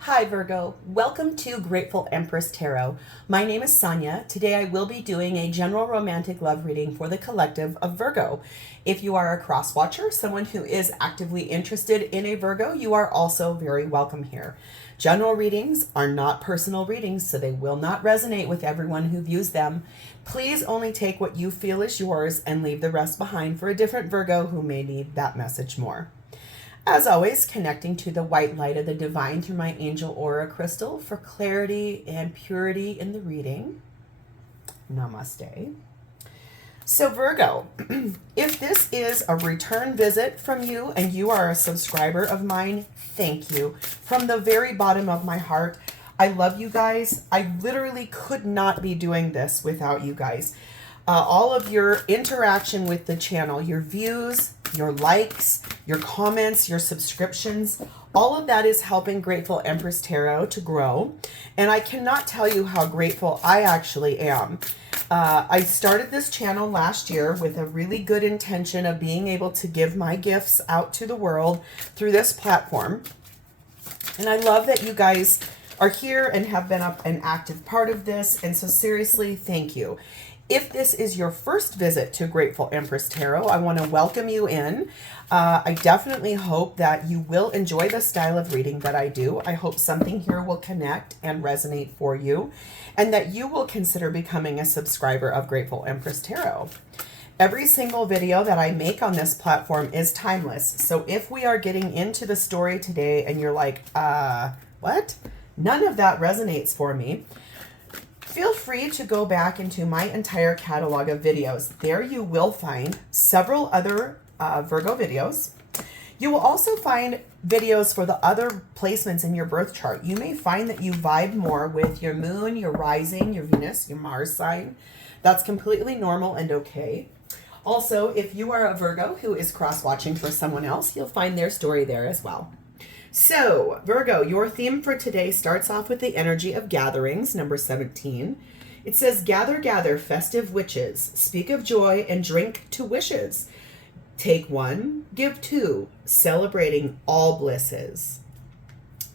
Hi Virgo, welcome to Grateful Empress Tarot. My name is Sonia. Today I will be doing a general romantic love reading for the collective of Virgo. If you are a cross watcher, someone who is actively interested in a Virgo, you are also very welcome here. General readings are not personal readings, so they will not resonate with everyone who views them. Please only take what you feel is yours and leave the rest behind for a different Virgo who may need that message more. As always, connecting to the white light of the divine through my angel aura crystal for clarity and purity in the reading. Namaste. So Virgo, if this is a return visit from you and you are a subscriber of mine, thank you. From the very bottom of my heart, I love you guys. I literally could not be doing this without you guys. All of your interaction with the channel, your views, your likes, your comments, your subscriptions, all of that is helping Grateful Empress Tarot to grow. And I cannot tell you how grateful I actually am. I started this channel last year with a really good intention of being able to give my gifts out to the world through this platform. And I love that you guys are here and have been an active part of this. And so seriously, thank you. If this is your first visit to Grateful Empress Tarot, I want to welcome you in. I definitely hope that you will enjoy the style of reading that I do. I hope something here will connect and resonate for you, and that you will consider becoming a subscriber of Grateful Empress Tarot. Every single video that I make on this platform is timeless. So if we are getting into the story today and you're like, what? None of that resonates for me. Feel free to go back into my entire catalog of videos. There you will find several other Virgo videos. You will also find videos for the other placements in your birth chart. You may find that you vibe more with your moon, your rising, your Venus, your Mars sign. That's completely normal and okay. Also, if you are a Virgo who is cross-watching for someone else, you'll find their story there as well. So, Virgo, your theme for today starts off with the energy of gatherings, number 17. It says, gather, gather, festive witches, speak of joy and drink to wishes. Take one, give two, celebrating all blisses.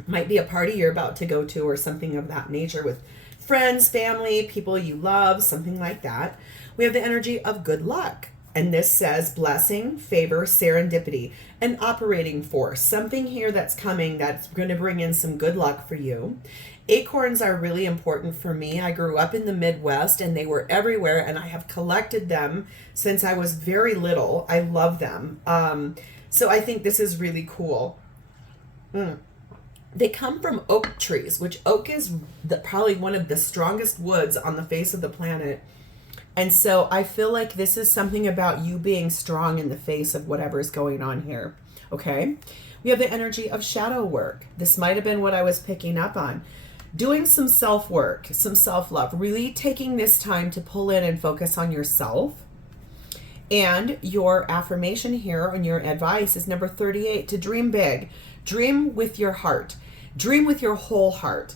Might be a party you're about to go to or something of that nature with friends, family, people you love, something like that. We have the energy of good luck. And this says blessing, favor, serendipity, an operating force. Something here that's coming that's going to bring in some good luck for you. Acorns are really important for me. I grew up in the Midwest and they were everywhere, and I have collected them since I was very little. I love them. So I think this is really cool. They come from oak trees, which oak is probably one of the strongest woods on the face of the planet. And so I feel like this is something about you being strong in the face of whatever's going on here. Okay. We have the energy of shadow work. This might have been what I was picking up on. Doing some self-work, some self-love, really taking this time to pull in and focus on yourself. And your affirmation here and your advice is number 38, to dream big. Dream with your heart. Dream with your whole heart.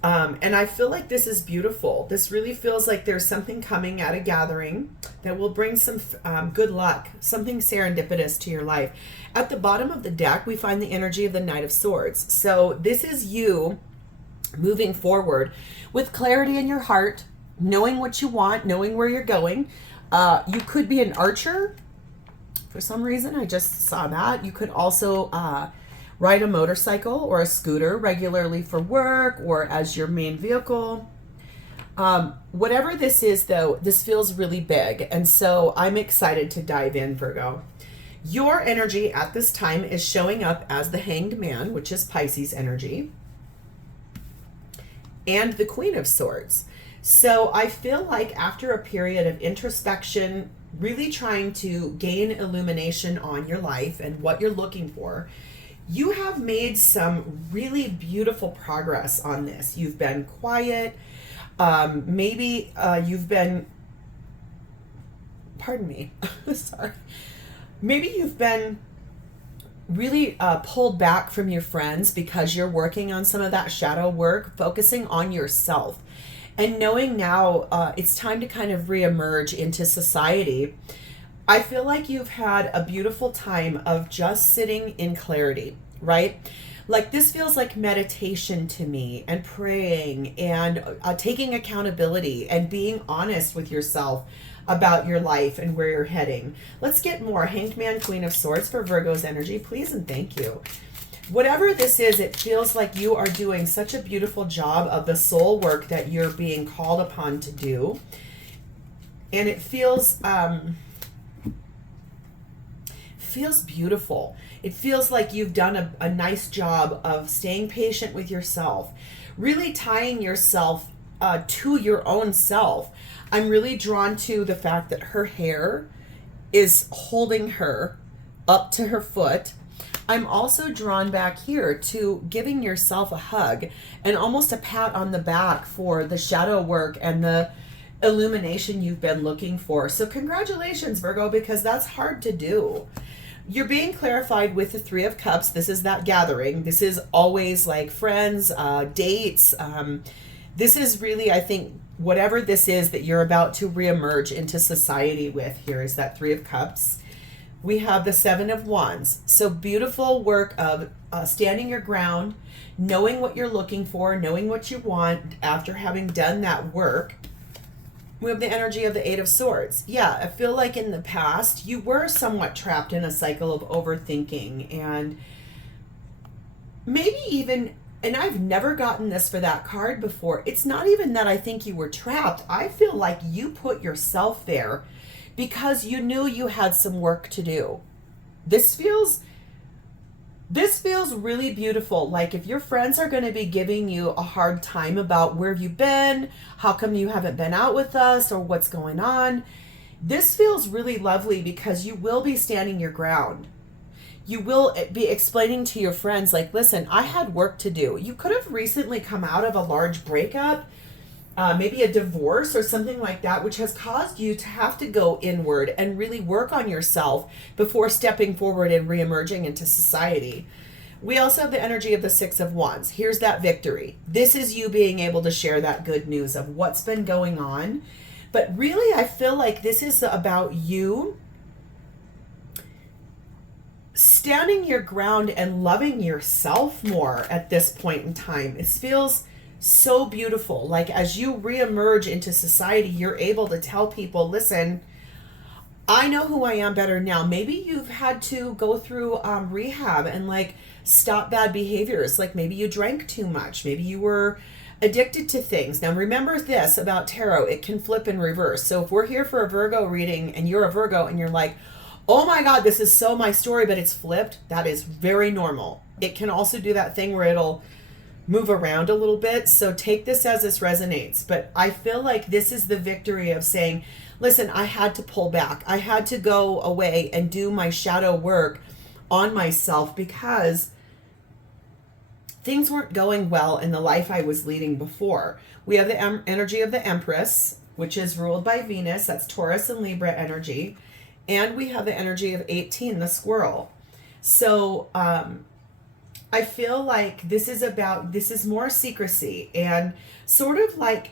And I feel like this is beautiful. This really feels like there's something coming at a gathering that will bring some good luck, something serendipitous to your life. At the bottom of the deck, we find the energy of the Knight of Swords. So this is you moving forward with clarity in your heart, knowing what you want, knowing where you're going. You could be an archer for some reason. I just saw that. You could also ride a motorcycle or a scooter regularly for work or as your main vehicle. Whatever this is, though, this feels really big. And so I'm excited to dive in, Virgo. Your energy at this time is showing up as the Hanged Man, which is Pisces energy, and the Queen of Swords. So I feel like after a period of introspection, really trying to gain illumination on your life and what you're looking for, you have made some really beautiful progress on this. You've been quiet. Maybe you've been, pardon me, sorry. Maybe you've been really pulled back from your friends because you're working on some of that shadow work, focusing on yourself. And knowing now it's time to kind of reemerge into society. I feel like you've had a beautiful time of just sitting in clarity, right? Like this feels like meditation to me, and praying, and taking accountability and being honest with yourself about your life and where you're heading. Let's get more. Hanged Man, Queen of Swords for Virgo's energy, please and thank you. Whatever this is, it feels like you are doing such a beautiful job of the soul work that you're being called upon to do. And it feels beautiful. It feels like you've done a nice job of staying patient with yourself, really tying yourself to your own self. I'm really drawn to the fact that her hair is holding her up to her foot. I'm also drawn back here to giving yourself a hug and almost a pat on the back for the shadow work and the illumination you've been looking for. So congratulations, Virgo, because that's hard to do. You're being clarified with the Three of Cups. This is that gathering. This is always like friends, dates. This is really, I think, whatever this is that you're about to reemerge into society with here is that Three of Cups. We have the Seven of Wands. So beautiful work of standing your ground, knowing what you're looking for, knowing what you want after having done that work. We have the energy of the Eight of Swords. Yeah, I feel like in the past you were somewhat trapped in a cycle of overthinking, and maybe even, and I've never gotten this for that card before, it's not even that I think you were trapped. I feel like you put yourself there because you knew you had some work to do. This feels really beautiful. Like if your friends are going to be giving you a hard time about where have you been, how come you haven't been out with us, or what's going on, this feels really lovely because you will be standing your ground. You will be explaining to your friends, like, listen, I had work to do. You could have recently come out of a large breakup, maybe a divorce or something like that, which has caused you to have to go inward and really work on yourself before stepping forward and reemerging into society. We also have the energy of the Six of Wands. Here's that victory. This is you being able to share that good news of what's been going on. But really, I feel like this is about you standing your ground and loving yourself more at this point in time. It feels so beautiful. Like as you reemerge into society, you're able to tell people, listen, I know who I am better now. Maybe you've had to go through rehab and like stop bad behaviors. Like maybe you drank too much. Maybe you were addicted to things. Now remember this about tarot, it can flip in reverse. So if we're here for a Virgo reading and you're a Virgo and you're like, oh my God, this is so my story, but it's flipped, that is very normal. It can also do that thing where it'll move around a little bit. So take this as this resonates. But I feel like this is the victory of saying, listen, I had to pull back. I had to go away and do my shadow work on myself because things weren't going well in the life I was leading before. We have the energy of the Empress, which is ruled by Venus. That's Taurus and Libra energy. And we have the energy of 18, the squirrel. So, I feel like this is more secrecy and sort of like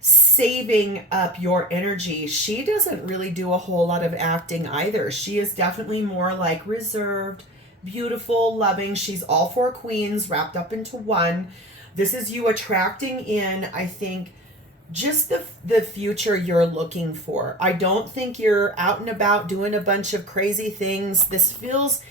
saving up your energy. She doesn't really do a whole lot of acting either. She is definitely more like reserved, beautiful, loving. She's all four queens wrapped up into one. This is you attracting in, I think, just the future you're looking for. I don't think you're out and about doing a bunch of crazy things. This feels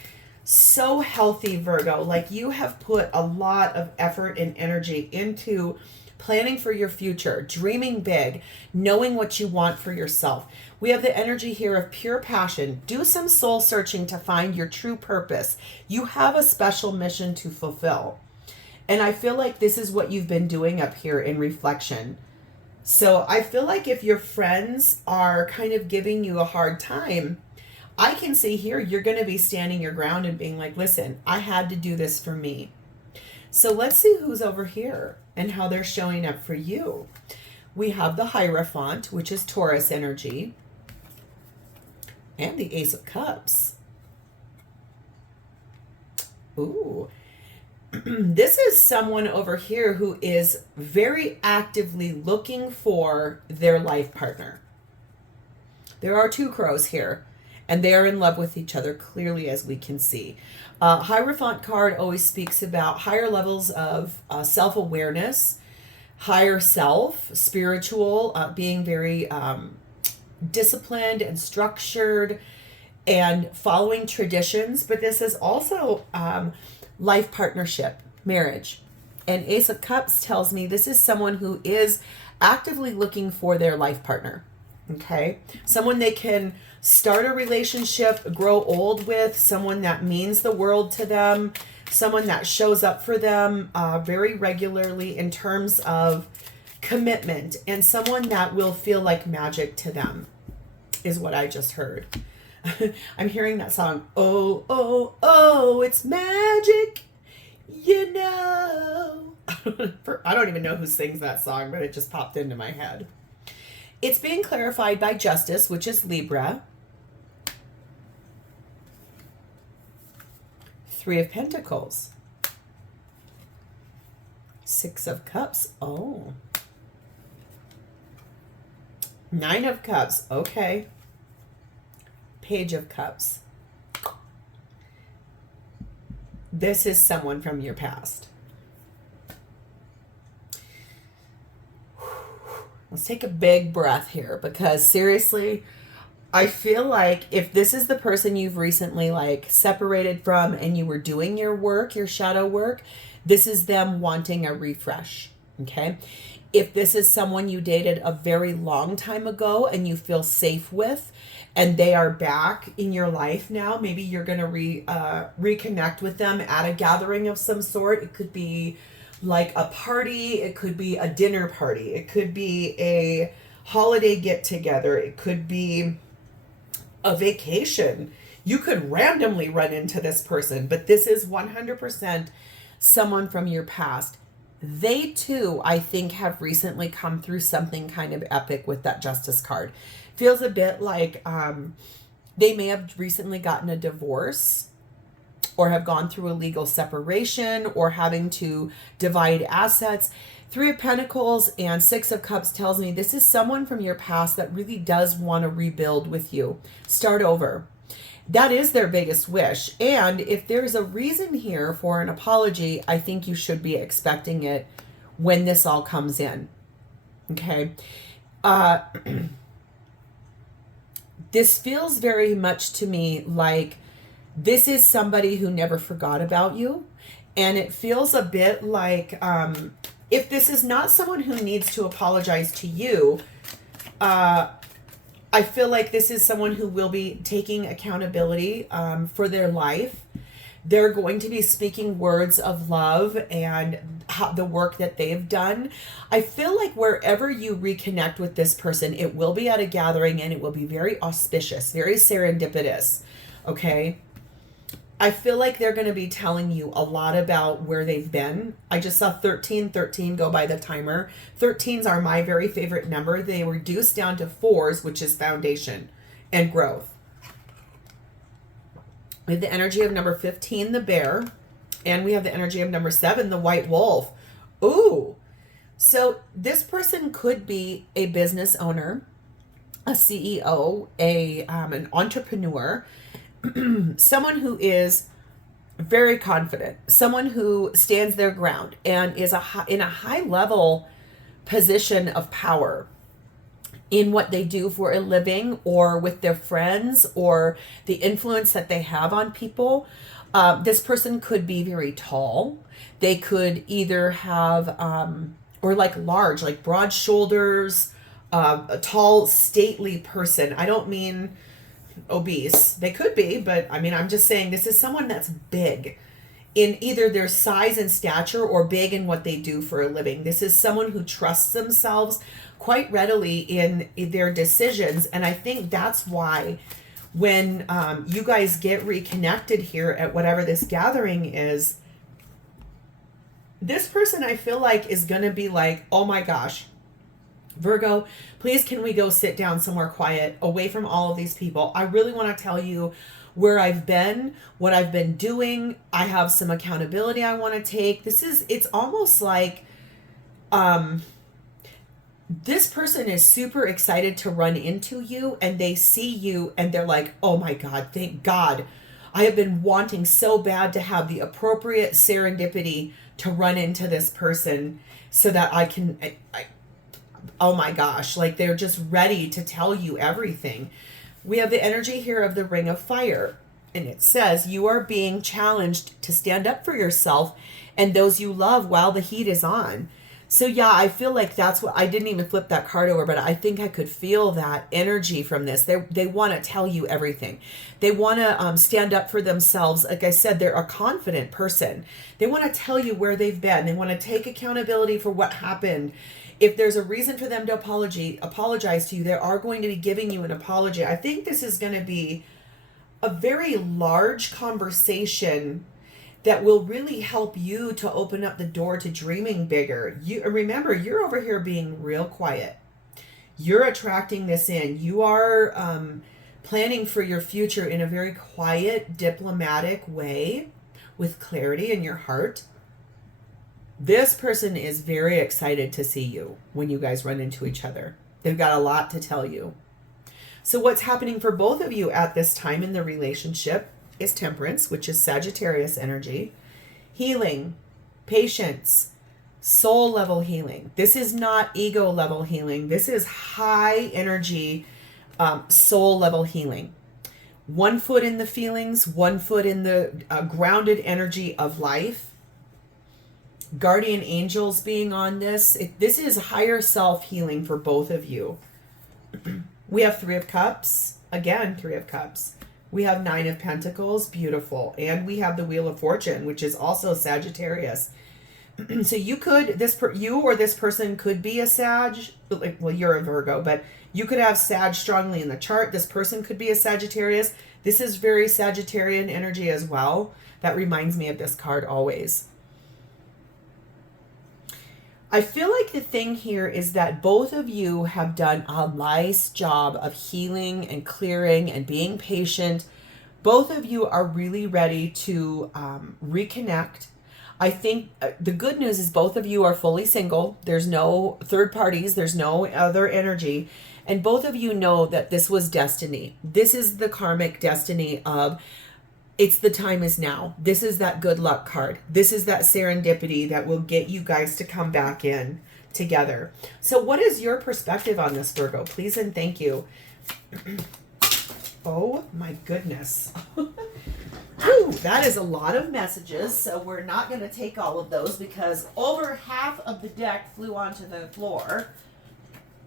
so healthy, Virgo. Like you have put a lot of effort and energy into planning for your future, dreaming big, knowing what you want for yourself. We have the energy here of pure passion. Do some soul searching to find your true purpose. You have a special mission to fulfill. And I feel like this is what you've been doing up here in reflection. So I feel like if your friends are kind of giving you a hard time, I can see here you're going to be standing your ground and being like, listen, I had to do this for me. So let's see who's over here and how they're showing up for you. We have the Hierophant, which is Taurus energy, and the Ace of Cups. Ooh. This is someone over here who is very actively looking for their life partner. There are two crows here. and they are in love with each other, clearly, as we can see. Hierophant card always speaks about higher levels of self-awareness, higher self, spiritual, being very disciplined and structured and following traditions. But this is also life partnership, marriage. And Ace of Cups tells me this is someone who is actively looking for their life partner. Okay? Someone they can start a relationship, grow old with, someone that means the world to them, someone that shows up for them very regularly in terms of commitment, and someone that will feel like magic to them, is what I just heard. I'm hearing that song, oh, oh, oh, it's magic, you know. I don't even know who sings that song, but it just popped into my head. It's being clarified by Justice, which is Libra. 3 of Pentacles. 6 of Cups. Oh. 9 of Cups. Okay. Page of Cups. This is someone from your past. Let's take a big breath here, because seriously, I feel like if this is the person you've recently like separated from and you were doing your work, your shadow work, this is them wanting a refresh. Okay. If this is someone you dated a very long time ago and you feel safe with, and they are back in your life now, maybe you're going to reconnect with them at a gathering of some sort. It could be like a party. It could be a dinner party. It could be a holiday get together. It could be a vacation. You could randomly run into this person, but this is 100% someone from your past. They too, I think, have recently come through something kind of epic with that Justice card. Feels a bit like they may have recently gotten a divorce, or have gone through a legal separation, or having to divide assets. 3 of Pentacles and 6 of Cups tells me this is someone from your past that really does want to rebuild with you, start over. That is their biggest wish. And if there's a reason here for an apology, I think you should be expecting it when this all comes in. Okay. This feels very much to me like this is somebody who never forgot about you. And it feels a bit like if this is not someone who needs to apologize to you, I feel like this is someone who will be taking accountability for their life. They're going to be speaking words of love and the work that they've done. I feel like wherever you reconnect with this person, it will be at a gathering and it will be very auspicious, very serendipitous. Okay. I feel like they're going to be telling you a lot about where they've been. I just saw 13 go by the timer. 13s are my very favorite number. They reduce down to 4s, which is foundation and growth. We have the energy of number 15, the bear. And we have the energy of number 7, the white wolf. Ooh. So this person could be a business owner, a CEO, an entrepreneur, someone who is very confident, someone who stands their ground and is in a high level position of power in what they do for a living, or with their friends, or the influence that they have on people. This person could be very tall. They could either have, or like large, like broad shoulders, a tall, stately person. I don't mean obese. They could be, but I mean, I'm just saying this is someone that's big in either their size and stature, or big in what they do for a living. This is someone who trusts themselves quite readily in their decisions. And I think that's why when you guys get reconnected here at whatever this gathering is, this person I feel like is going to be like, oh my gosh, Virgo, please can we go sit down somewhere quiet, away from all of these people? I really want to tell you where I've been, what I've been doing. I have some accountability I want to take. It's almost like This person is super excited to run into you, and they see you and they're like, oh my God, thank God. I have been wanting so bad to have the appropriate serendipity to run into this person so that I can, oh my gosh, like they're just ready to tell you everything. We have the energy here of the Ring of Fire, and it says you are being challenged to stand up for yourself and those you love while the heat is on. So yeah, I feel like that's what, I didn't even flip that card over, but I think I could feel that energy from this. They want to tell you everything. They want to stand up for themselves. Like I said, they're a confident person. They want to tell you where they've been. They want to take accountability for what happened. If there's a reason for them to apologize to you, they are going to be giving you an apology. I think this is going to be a very large conversation that will really help you to open up the door to dreaming bigger. You remember, you're over here being real quiet. You're attracting this in. You are planning for your future in a very quiet, diplomatic way with clarity in your heart. This person is very excited to see you when you guys run into each other. They've got a lot to tell you. So what's happening for both of you at this time in the relationship is Temperance, which is Sagittarius energy, healing, patience, soul level healing. This is not ego level healing. This is high energy, soul level healing. 1 foot in the feelings, 1 foot in the grounded energy of life. Guardian angels being on this. This is higher self healing for both of you. We have 3 of Cups. Again, 3 of Cups. We have 9 of Pentacles, beautiful. And we have the Wheel of Fortune, which is also Sagittarius. So you could, you or this person could be a Sag, well, you're a Virgo, but you could have Sag strongly in the chart. This person could be a Sagittarius. This is very Sagittarian energy as well. That reminds me of this card always. I feel like the thing here is that both of you have done a nice job of healing and clearing and being patient. Both of you are really ready to reconnect. I think the good news is both of you are fully single. There's no third parties. There's no other energy. And both of you know that this was destiny. This is the karmic destiny of it's the time is now. This is that good luck card. This is that serendipity that will get you guys to come back in together. So what is your perspective on this, Virgo? Please and thank you. Oh my goodness. Whew, that is a lot of messages. So we're not going to take all of those because over half of the deck flew onto the floor.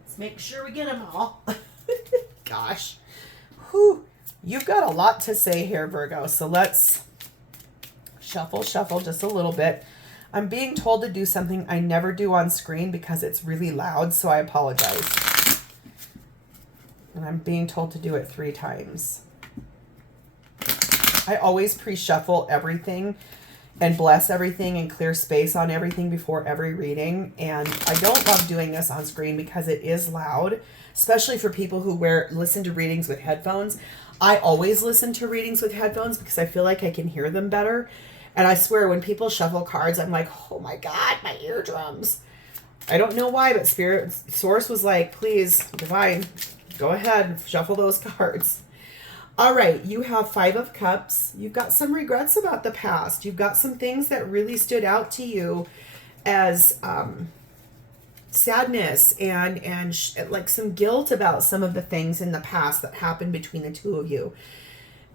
Let's make sure we get them all. Gosh. Whew. You've got a lot to say here, Virgo, so let's shuffle just a little bit. I'm being told to do something I never do on screen because it's really loud, so I apologize. And I'm being told to do it 3 times. I always pre-shuffle everything and bless everything and clear space on everything before every reading, and I don't love doing this on screen because it is loud, especially for people who listen to readings with headphones. I always listen to readings with headphones because I feel like I can hear them better. And I swear when people shuffle cards, I'm like, oh my God, my eardrums. I don't know why, but Spirit Source was like, please, divine, go ahead, shuffle those cards. All right, you have 5 of Cups. You've got some regrets about the past. You've got some things that really stood out to you as sadness and like some guilt about some of the things in the past that happened between the two of you.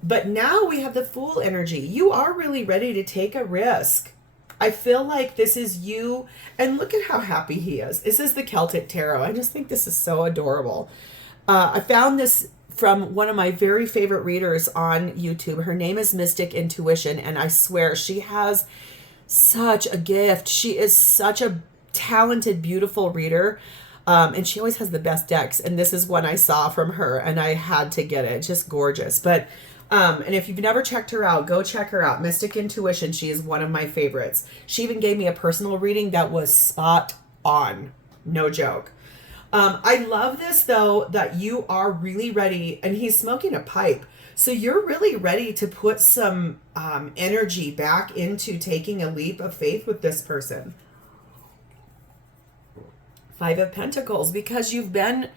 But now we have the Fool energy. You are really ready to take a risk. I feel like this is you, and look at how happy he is. This is the Celtic Tarot. I just think this is so adorable. I found this from one of my very favorite readers on YouTube. Her name is Mystic Intuition, and I swear she has such a gift. She is such a talented, beautiful reader, and she always has the best decks, and this is one I saw from her, and I had to get it. Just gorgeous. But and if you've never checked her out, go check her out. Mystic Intuition. She is one of my favorites. She even gave me a personal reading that was spot on. No joke. I love this, though, that you are really ready, and he's smoking a pipe. So you're really ready to put some energy back into taking a leap of faith with this person. Five of Pentacles, because you've been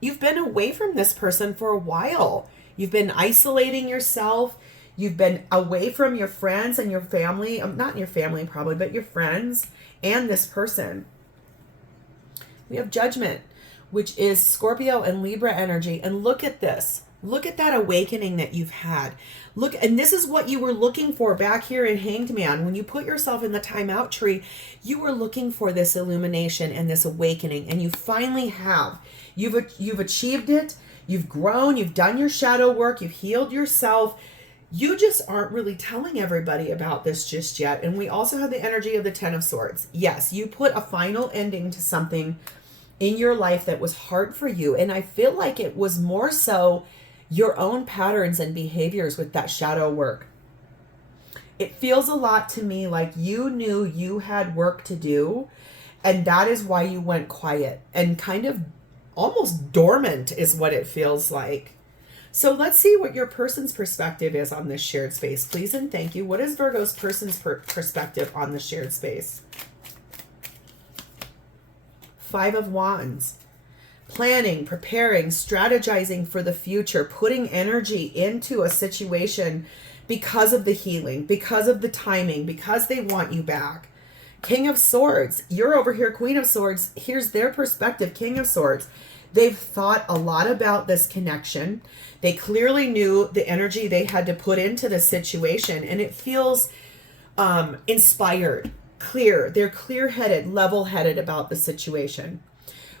you've been away from this person for a while. You've been isolating yourself. You've been away from your friends and your family. Not your family probably, but your friends and this person. We have Judgment, which is Scorpio and Libra energy. And look at this. Look at that awakening that you've had. Look, and this is what you were looking for back here in Hanged Man. When you put yourself in the timeout tree, you were looking for this illumination and this awakening, and you finally have. You've achieved it. You've grown. You've done your shadow work. You've healed yourself. You just aren't really telling everybody about this just yet. And we also have the energy of the Ten of Swords. Yes, you put a final ending to something in your life that was hard for you. And I feel like it was more so your own patterns and behaviors with that shadow work. It feels a lot to me like you knew you had work to do, and that is why you went quiet and kind of almost dormant is what it feels like. So let's see what your person's perspective is on this shared space, please and thank you. What is Virgo's person's perspective on the shared space? Five of Wands. Planning, preparing, strategizing for the future, putting energy into a situation because of the healing, because of the timing, because they want you back. King of Swords, you're over here, Queen of Swords. Here's their perspective, King of Swords. They've thought a lot about this connection. They clearly knew the energy they had to put into the situation, and it feels inspired, clear. They're clear-headed, level-headed about the situation.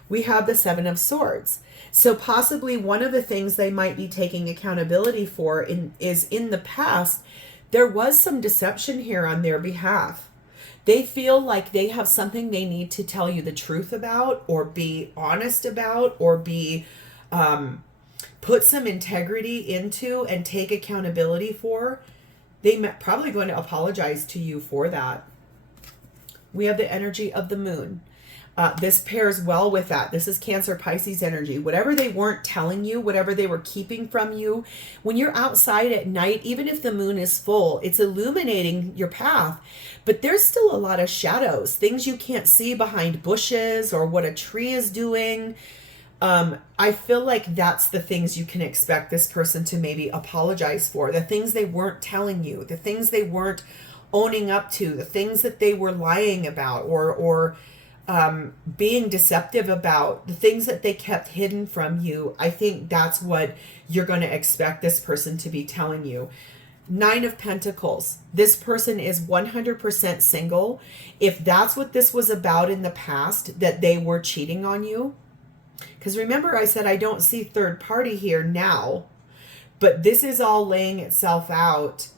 We have the Seven of Swords. So possibly one of the things they might be taking accountability for is in the past, there was some deception here on their behalf. They feel like they have something they need to tell you the truth about, or be honest about, or be put some integrity into and take accountability for. Probably going to apologize to you for that. We have the energy of the moon. This pairs well with that. This is Cancer Pisces energy. Whatever they weren't telling you, whatever they were keeping from you, when you're outside at night, even if the moon is full, it's illuminating your path. But there's still a lot of shadows, things you can't see behind bushes or what a tree is doing. I feel like that's the things you can expect this person to maybe apologize for. The things they weren't telling you, the things they weren't owning up to, the things that they were lying about or being deceptive about, the things that they kept hidden from you. I think that's what you're going to expect this person to be telling you. Nine of Pentacles. This person is 100% single. If that's what this was about in the past, that they were cheating on you. Because remember I said I don't see third party here now, but this is all laying itself out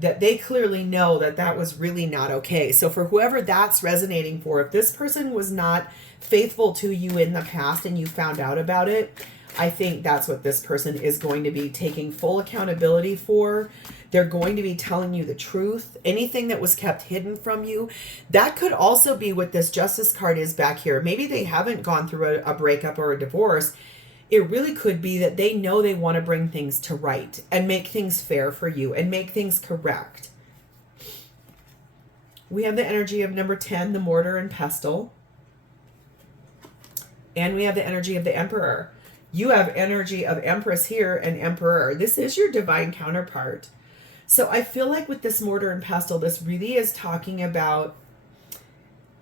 that they clearly know that that was really not okay. So for whoever that's resonating for, if this person was not faithful to you in the past and you found out about it, I think that's what this person is going to be taking full accountability for. They're going to be telling you the truth. Anything that was kept hidden from you. That could also be what this Justice card is back here. Maybe they haven't gone through a breakup or a divorce. It really could be that they know they want to bring things to right and make things fair for you and make things correct. We have the energy of number 10, the Mortar and Pestle. And we have the energy of the Emperor. You have energy of Empress here and Emperor. This is your divine counterpart. So I feel like with this Mortar and Pestle, this really is talking about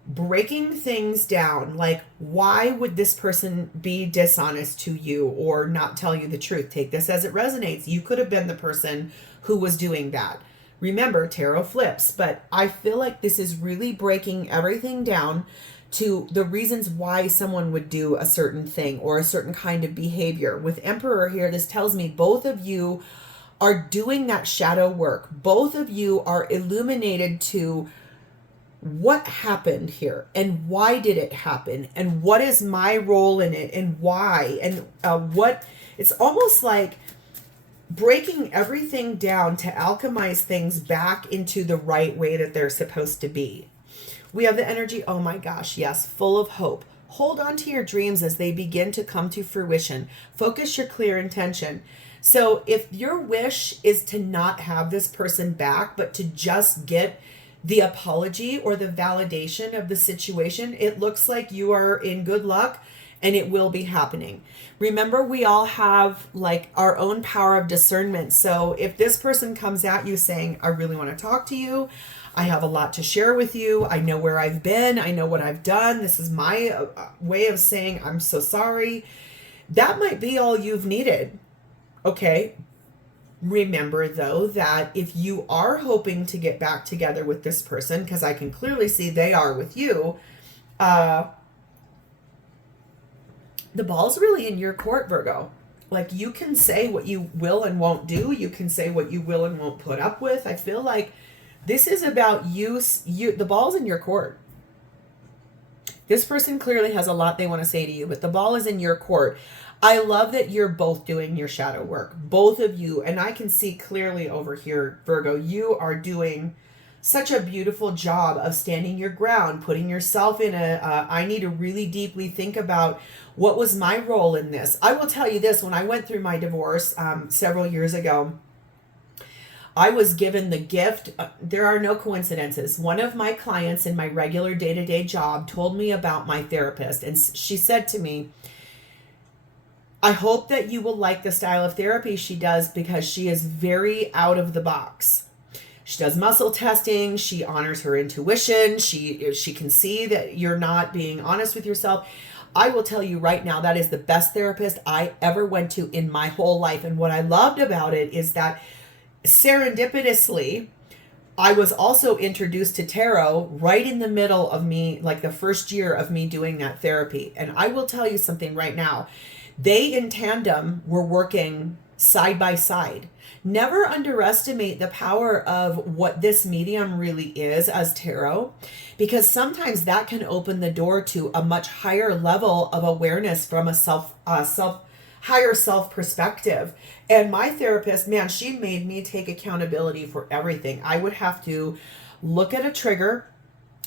breaking things down. Like, why would this person be dishonest to you or not tell you the truth? Take this as it resonates. You could have been the person who was doing that. Remember, tarot flips, but I feel like this is really breaking everything down to the reasons why someone would do a certain thing or a certain kind of behavior. With Emperor here, this tells me both of you are doing that shadow work. Both of you are illuminated to what happened here and why did it happen and what is my role in it and why and what. It's almost like breaking everything down to alchemize things back into the right way that they're supposed to be. We have the energy, oh my gosh, yes, full of hope. Hold on to your dreams as they begin to come to fruition. Focus your clear intention. So if your wish is to not have this person back, but to just get the apology or the validation of the situation, it looks like you are in good luck and it will be happening. Remember, we all have like our own power of discernment. So if this person comes at you saying, I really want to talk to you, I have a lot to share with you, I know where I've been, I know what I've done, this is my way of saying I'm so sorry, that might be all you've needed. Okay. Remember though that if you are hoping to get back together with this person, because I can clearly see they are with you, the ball's really in your court, Virgo. Like, you can say what you will and won't do. You can say what you will and won't put up with. I feel like this is about you. The ball's in your court. This person clearly has a lot they want to say to you, but the ball is in your court. I love that you're both doing your shadow work, both of you. And I can see clearly over here, Virgo, you are doing such a beautiful job of standing your ground, putting yourself in I need to really deeply think about what was my role in this. I will tell you this, when I went through my divorce several years ago, I was given the gift. There are no coincidences. One of my clients in my regular day-to-day job told me about my therapist, and she said to me, I hope that you will like the style of therapy she does because she is very out of the box. She does muscle testing. She honors her intuition. She can see that you're not being honest with yourself. I will tell you right now, that is the best therapist I ever went to in my whole life. And what I loved about it is that serendipitously, I was also introduced to tarot right in the middle of me, like the first year of me doing that therapy. And I will tell you something right now. They in tandem were working side by side. Never underestimate the power of what this medium really is as tarot, because sometimes that can open the door to a much higher level of awareness from a higher self perspective. And my therapist, man, she made me take accountability for everything. I would have to look at a trigger,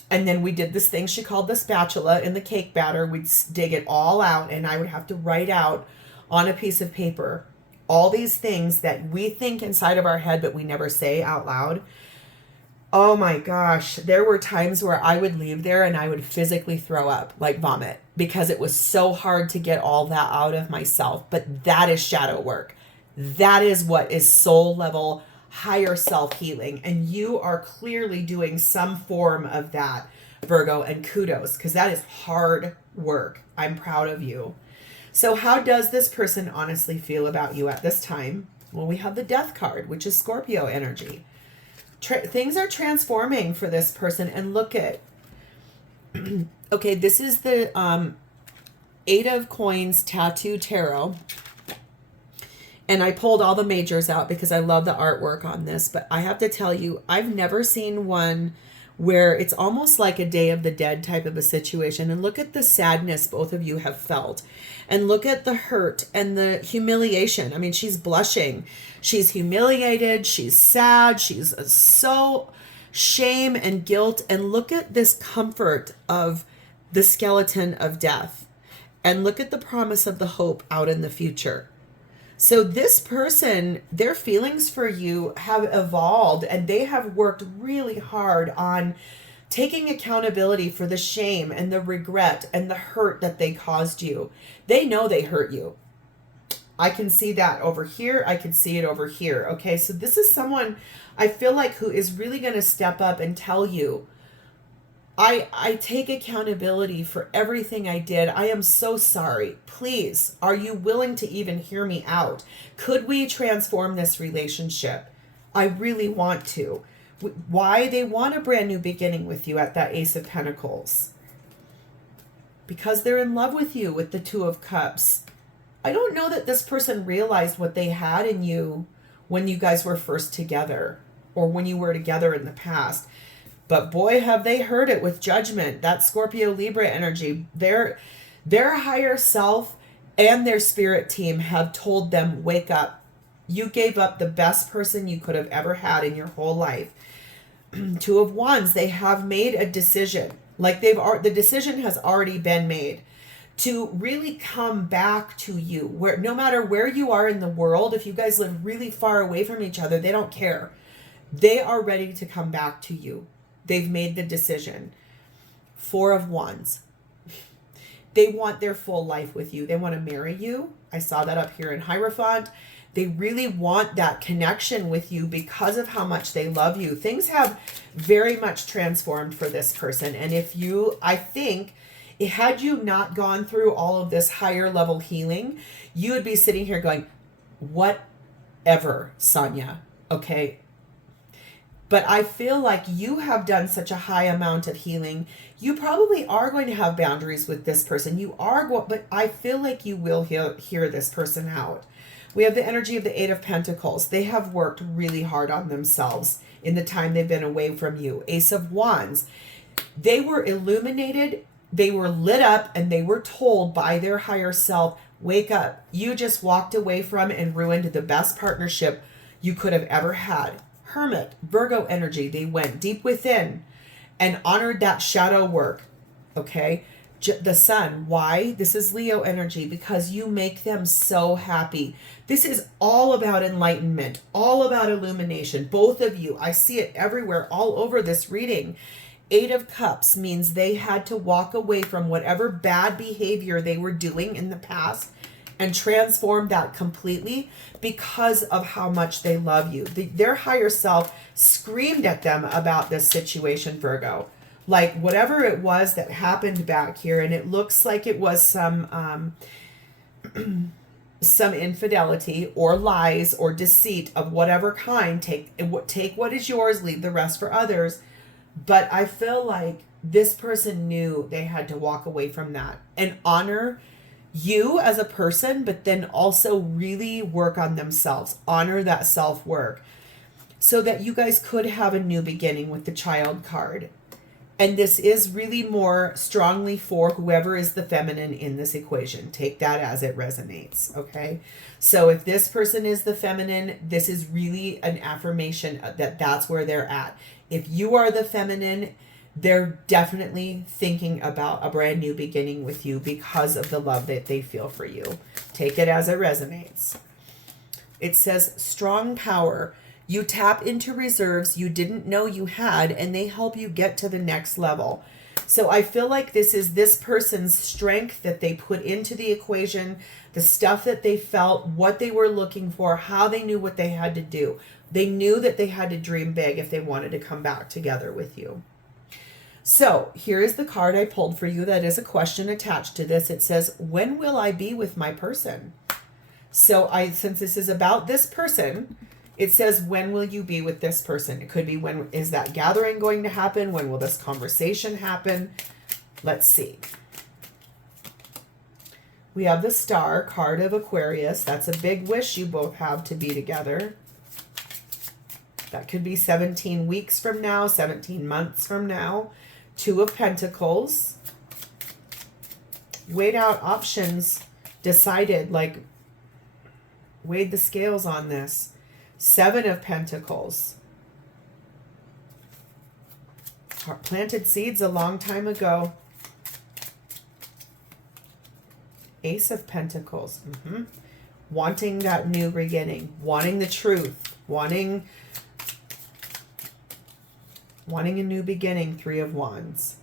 and then we did this thing she called the spatula in the cake batter. We'd dig it all out, and I would have to write out on a piece of paper all these things that we think inside of our head, but we never say out loud. Oh my gosh. There were times where I would leave there and I would physically throw up, like vomit, because it was so hard to get all that out of myself. But that is shadow work. That is what is soul level, higher self healing. And you are clearly doing some form of that, Virgo, and kudos, because that is hard work. I'm proud of you. So how does this person honestly feel about you at this time? Well, we have the Death card, which is Scorpio energy. Things are transforming for this person. And look at, okay, this is the 8 of Coins Tattoo Tarot. And I pulled all the majors out because I love the artwork on this. But I have to tell you, I've never seen one where it's almost like a Day of the Dead type of a situation. And look at the sadness both of you have felt. And look at the hurt and the humiliation. I mean, she's blushing. She's humiliated. She's sad. She's so shame and guilt. And look at this comfort of the skeleton of death. And look at the promise of the hope out in the future. So this person, their feelings for you have evolved, and they have worked really hard on taking accountability for the shame and the regret and the hurt that they caused you. They know they hurt you. I can see that over here. I can see it over here. Okay, so this is someone I feel like who is really going to step up and tell you, I take accountability for everything I did. I am so sorry. Please, are you willing to even hear me out? Could we transform this relationship? I really want to. Why? They want a brand new beginning with you at that Ace of Pentacles. Because they're in love with you with the Two of Cups. I don't know that this person realized what they had in you when you guys were first together or when you were together in the past. But boy, have they heard it with Judgment. That Scorpio Libra energy. Their higher self and their spirit team have told them, wake up. You gave up the best person you could have ever had in your whole life. Two of Wands, they have made a decision. Like the decision has already been made to really come back to you. Where no matter where you are in the world, if you guys live really far away from each other, they don't care. They are ready to come back to you. They've made the decision. Four of Wands. They want their full life with you. They want to marry you. I saw that up here in Hierophant. They really want that connection with you because of how much they love you. Things have very much transformed for this person. And if you, I think, had you not gone through all of this higher level healing, you would be sitting here going, whatever, Sonia, okay? But I feel like you have done such a high amount of healing. You probably are going to have boundaries with this person. You are going, but I feel like you will hear this person out. We have the energy of the Eight of Pentacles. They have worked really hard on themselves in the time they've been away from you. Ace of Wands. They were illuminated, they were lit up, and they were told by their higher self, wake up. You just walked away from and ruined the best partnership you could have ever had. Hermit, Virgo energy. They went deep within and honored that shadow work. Okay. The Sun. Why? This is Leo energy, because you make them so happy. This is all about enlightenment, all about illumination. Both of you, I see it everywhere, all over this reading. Eight of Cups means they had to walk away from whatever bad behavior they were doing in the past and transform that completely because of how much they love you. Their higher self screamed at them about this situation, Virgo. Like whatever it was that happened back here, and it looks like it was some infidelity or lies or deceit of whatever kind. Take what is yours, leave the rest for others. But I feel like this person knew they had to walk away from that and honor you as a person, but then also really work on themselves, honor that self-work, so that you guys could have a new beginning with the Child card. And this is really more strongly for whoever is the feminine in this equation. Take that as it resonates, okay? So if this person is the feminine, this is really an affirmation that that's where they're at. If you are the feminine, they're definitely thinking about a brand new beginning with you because of the love that they feel for you. Take it as it resonates. It says strong power. You tap into reserves you didn't know you had, and they help you get to the next level. So I feel like this is this person's strength that they put into the equation, the stuff that they felt, what they were looking for, how they knew what they had to do. They knew that they had to dream big if they wanted to come back together with you. So here is the card I pulled for you. That is a question attached to this. It says, when will I be with my person? So since this is about this person, it says, when will you be with this person? It could be, when is that gathering going to happen? When will this conversation happen? Let's see. We have the Star card of Aquarius. That's a big wish you both have to be together. That could be 17 weeks from now, 17 months from now. Two of Pentacles. Weighed out options. Decided, like, weighed the scales on this. Seven of Pentacles. Planted seeds a long time ago. Ace of Pentacles. Wanting that new beginning. Wanting the truth. Wanting a new beginning. Three of Wands.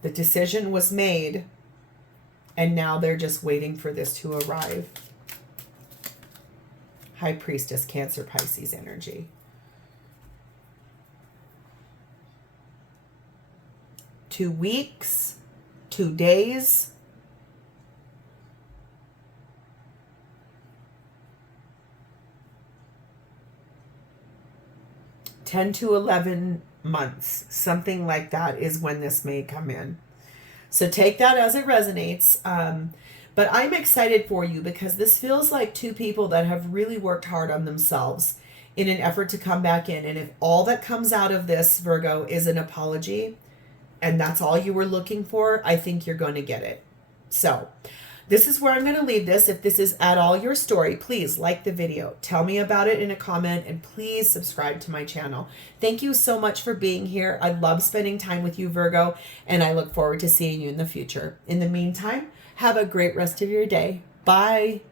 The decision was made, and now they're just waiting for this to arrive. High Priestess, Cancer, Pisces energy. Two weeks, 2 days. $10 to 11 months, something like that is when this may come in. So take that as it resonates. But I'm excited for you because this feels like two people that have really worked hard on themselves in an effort to come back in. And if all that comes out of this, Virgo, is an apology, and that's all you were looking for, I think you're going to get it. So this is where I'm going to leave this. If this is at all your story, please like the video. Tell me about it in a comment, and please subscribe to my channel. Thank you so much for being here. I love spending time with you, Virgo, and I look forward to seeing you in the future. In the meantime, have a great rest of your day. Bye.